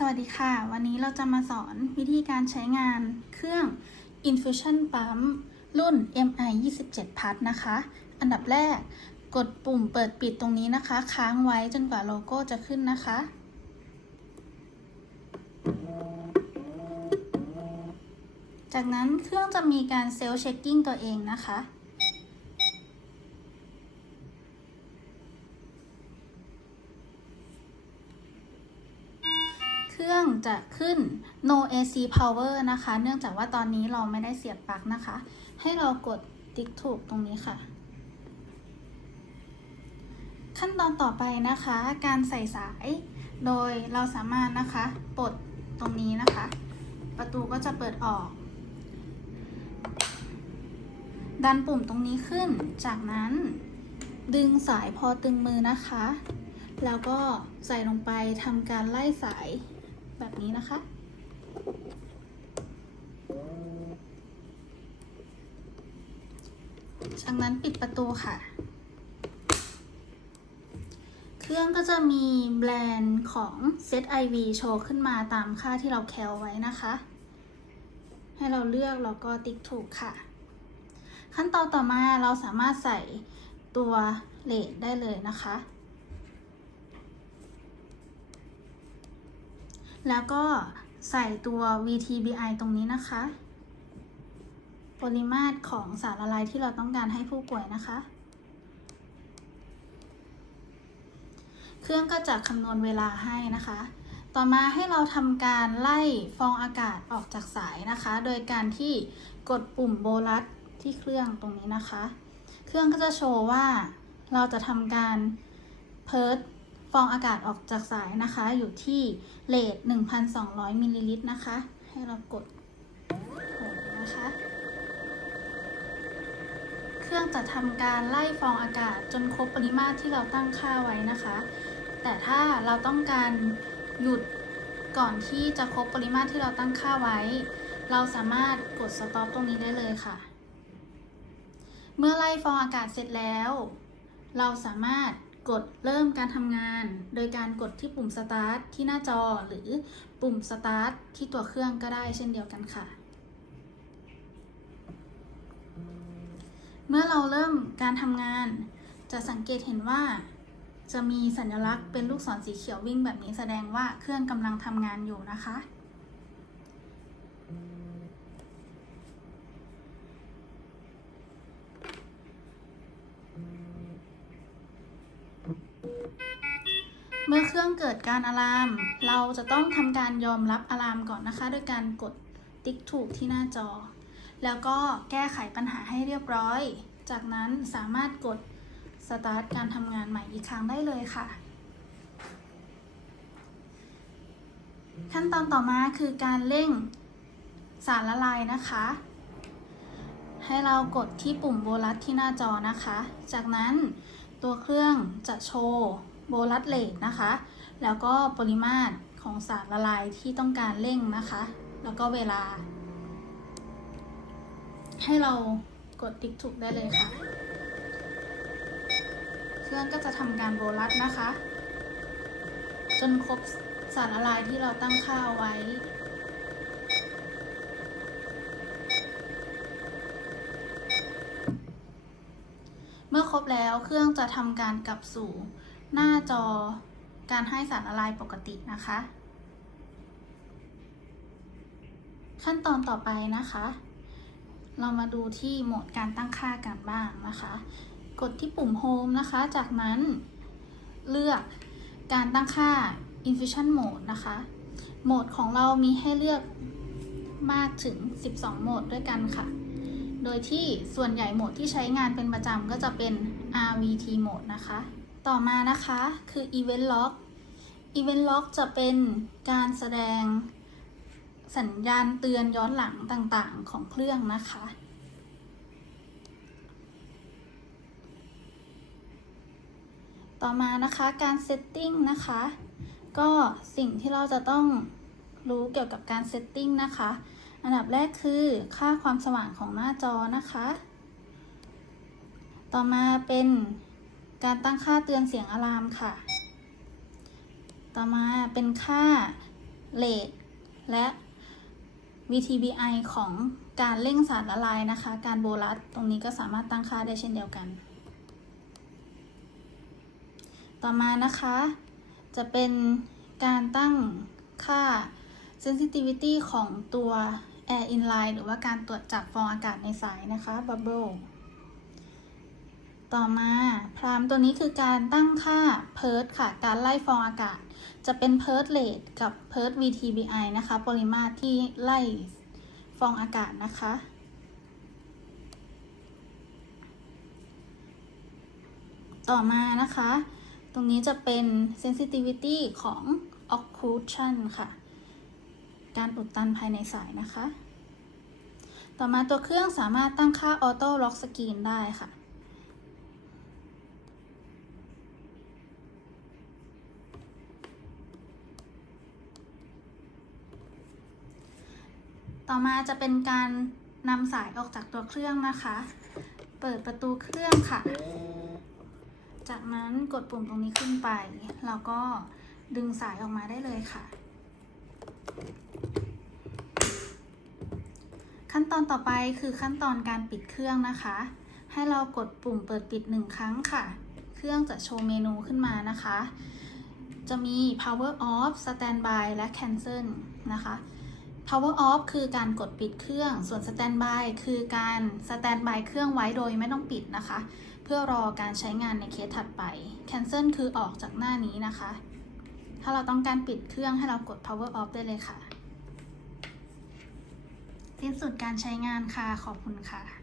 สวัสดีค่ะ วันนี้เราจะมาสอนวิธีการใช้งานเครื่อง Infusion Pump รุ่น MI 27พัทนะคะ อันดับแรก กดปุ่มเปิดปิดตรงนี้นะคะ ค้างไว้จนกว่าโลโก้จะขึ้นนะคะ จากนั้นเครื่องจะมีการเซลล์เช็คกิ้งตัวเองนะคะ เค รื่องจะขึ้น no AC power นะคะ เนื่องจากว่าตอนนี้เราไม่ได้เสียบปลั๊กนะคะ ให้เรากดติ๊กถูกตรงนี้ค่ะ ขั้นตอนต่อไปนะคะ การใส่สาย โดยเราสามารถนะคะปลดตรงนี้นะคะ ประตูก็จะเปิดออก ดันปุ่มตรงนี้ขึ้น จากนั้นดึงสายพอตึงมือนะคะ แล้วก็ใส่ลงไปทำการไล่สาย แบบนี้นะคะ จากนั้นปิดประตูค่ะ เครื่องก็จะมีแบรนด์ของ Set IV โชว์ขึ้นมาตามค่าที่เราแคลไว้นะคะ ให้เราเลือกแล้วก็ติ๊กถูกค่ะ ขั้นตอนต่อมาเราสามารถใส่ตัวเลทได้เลยนะคะ แล้วก็ใส่ตัว VTBI ตรงนี้นะคะ ปริมาตรของสารละลายที่เราต้องการให้ผู้ป่วยนะคะ เครื่องก็จะคำนวณเวลาให้นะคะ ต่อมาให้เราทำการไล่ฟองอากาศออกจากสายนะคะ โดยการที่กดปุ่มโบลัสที่เครื่องตรงนี้นะคะ เครื่องก็จะโชว์ว่าเราจะทำการเพิร์ด ฟองอากาศออกจากสายนะคะ อยู่ที่เลท1,200มิลลิลิตรนะคะ ให้เรากดนะคะ เครื่องจะทำการไล่ฟองอากาศจนครบปริมาตรที่เราตั้งค่าไว้นะคะ แต่ถ้าเราต้องการหยุดก่อนที่จะครบปริมาตรที่เราตั้งค่าไว้ เราสามารถกดสต็อปตรงนี้ได้เลยค่ะ เมื่อไล่ฟองอากาศเสร็จแล้ว เราสามารถ กดเริ่มการทำงาน โดยการกดที่ปุ่ม Start ที่หน้าจอหรือปุ่ม Start ที่ตัวเครื่องก็ได้เช่นเดียวกันค่ะ เมื่อเราเริ่มการทำงาน จะสังเกตเห็นว่า จะมีสัญลักษณ์เป็นลูกศรสีเขียววิ่งแบบนี้แสดงว่าเครื่องกำลังทำงานอยู่นะคะ เมื่อเครื่องเกิดการอะลาม เราจะต้องทำการยอมรับอะลามก่อนนะคะ โดยการกดติ๊กถูกที่หน้าจอ แล้วก็แก้ไขปัญหาให้เรียบร้อย จากนั้นสามารถกดสตาร์ทการทำงานใหม่อีกครั้งได้เลยค่ะ ขั้นตอนต่อมาคือการเร่งสารละลายนะคะ ให้เรากดที่ปุ่มโบลัสที่หน้าจอนะคะ จากนั้นตัวเครื่องจะโชว์ โบลัสเลทนะคะ แล้วก็ปริมาตรของสารละลายที่ต้องการเร่งนะคะ แล้วก็เวลา ให้เรากดติ๊กถูกได้เลยค่ะ เครื่องก็จะทำการโบลัสนะคะ จนครบสารละลายที่เราตั้งค่าไว้เมื่อครบแล้วเครื่องจะทำการกลับสู่ หน้าจอการให้สารละลายปกตินะคะ ขั้นตอนต่อไปนะคะ เรามาดูที่โหมดการตั้งค่ากันบ้างนะคะ กดที่ปุ่ม Home นะคะ จากนั้นเลือกการตั้งค่า Infusion Mode นะคะ โหมดของเรามีให้เลือกมากถึง 12 โหมดด้วยกันค่ะ โดยที่ส่วนใหญ่โหมดที่ใช้งานเป็นประจำก็จะเป็น RVT Mode นะคะ ต่อมานะคะคือ Event Log Event Log จะเป็นการแสดงสัญญาณเตือนย้อนหลังต่างๆของเครื่องนะคะ ต่อมานะคะการ Setting นะคะ ก็สิ่งที่เราจะต้องรู้เกี่ยวกับการ Setting นะคะ อันดับแรกคือค่าความสว่างของหน้าจอนะคะ ต่อมาเป็น การตั้งค่าเตือนเสียงอะลามค่ะ ต่อมาเป็นค่าเลทและ VTBI ของการเร่งสารละลายนะคะ การโบลัสตรงนี้ก็สามารถตั้งค่าได้เช่นเดียวกัน ต่อมานะคะ จะเป็นการตั้งค่า sensitivity ของตัว air inline หรือว่าการตรวจจับฟองอากาศในสายนะคะ bubble ต่อมาพรามตัวนี้คือการตั้งค่า PERT ค่ะ การไล่ฟองอากาศ จะเป็น PERT rate กับ PERT VTBI นะคะ ปริมาตรที่ไล่ฟองอากาศนะคะ ต่อมานะคะ ตรงนี้จะเป็น sensitivity ของ occlusion ค่ะ การอุดตันภายในสายนะคะ ต่อมาตัวเครื่องสามารถตั้งค่า auto lock screen ได้ค่ะ ต่อมาจะเป็นการนำสายออกจากตัวเครื่องนะคะ เปิดประตูเครื่องค่ะ จากนั้นกดปุ่มตรงนี้ขึ้นไปแล้วก็ดึงสายออกมาได้เลยค่ะ ขั้นตอนต่อไปคือขั้นตอนการปิดเครื่องนะคะ ให้เรากดปุ่มเปิดปิดหนึ่งครั้งค่ะ เครื่องจะโชว์เมนูขึ้นมานะคะ จะมี power off standby และ cancel นะคะ power off คือการกดปิดเครื่อง ส่วน standby คือการ standby เครื่องไว้โดยไม่ต้องปิดนะคะ เพื่อรอการใช้งานในเคสถัดไป cancel คือออกจากหน้านี้นะคะ ถ้าเราต้องการปิดเครื่องให้เรากด power off ได้เลยค่ะ สิ้นสุดการใช้งานค่ะ ขอบคุณค่ะ